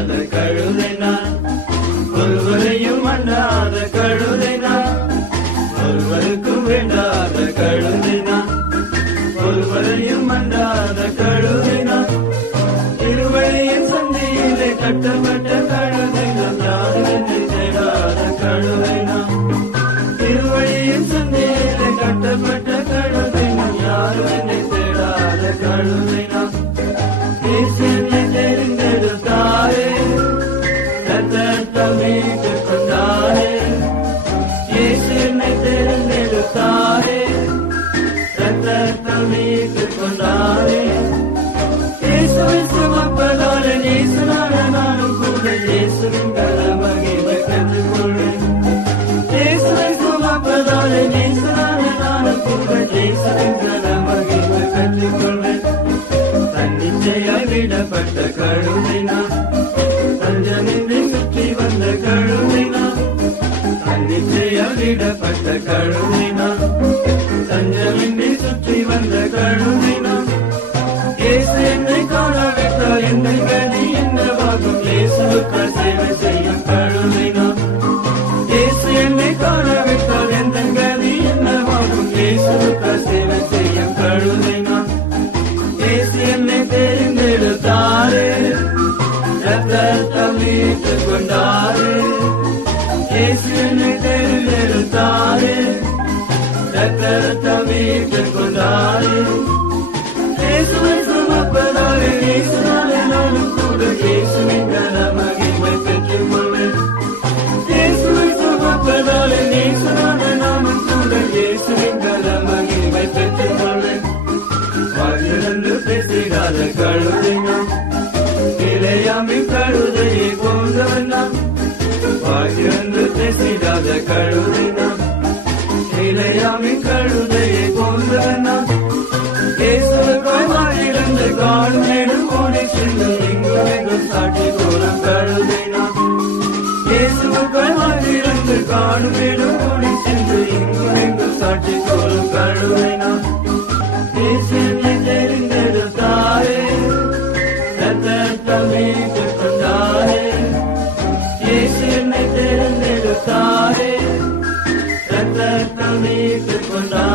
அண்ணாத கழுதைனா ஒருவரையும் அண்ணாத கழுதைனா ஒருவருக்கும் வேண்டாத கழுதைனா ஒருவரையும் அண்ணாத கழுதைனா. திருவழியின் சந்தையிலே கட்டப்பட்ட கழுதைனா யாருமே தேடாத கழுதைனா. திருவழியின் சந்தையிலே கட்டப்பட்ட கழுதைனா யாருமே தேடாத கழுதை மீட்டுக் கொண்டாரே இயேசுவை சுமப்பதாலே இயேசுனால நானும் கூட இயேசுவின் கர மகிமை சுமப்பதாலே நானும் கூட இயேசுவின் தன்னிச்சையாய் விடப்பட்ட தஞ்சமின்றி சுற்றி வந்த தன்னிச்சையாய் விடப்பட்ட வந்த கழுதை நான் இயேசு என்னை காணாவிட்டால் என்னை கதி என்னவாகும் இயேசுவுக்கால் சேவை செய்யும் கழுதை நான் இயேசு என்னை காணாவிட்டால் எந்த கதி என்னவாகும் இயேசுவுக்கால் சேவை செய்யும் கழுதை நான் இயேசு என்னை தெரிந்தெடுத்தாரே. ரத்தத்தால் மீட்டுக் கொண்டாரே. இயேசு என்னை தெரிந்தெடுத்தாரே. ரத்தத்தால் மீட்டுக் கொண்டாரே கழுதை நாம் கழுதையை போன்றவன் நாம் பேசிடாத கழுதை இயேசுவுக்காய் இழந்து காணும் இடம் கூடி சென்று இங்கும் எங்கும் சாட்சி தோறும் கழுவை நான் இயேசு என்னை தெரிந்தெடுத்தாரே ரத்தத்தம் மீட்டுக் கொண்டாரே இயேசு என்னை தெரிந்தெடுத்தாரே ரத்தத்தம் மீட்டுக் கொண்டாரே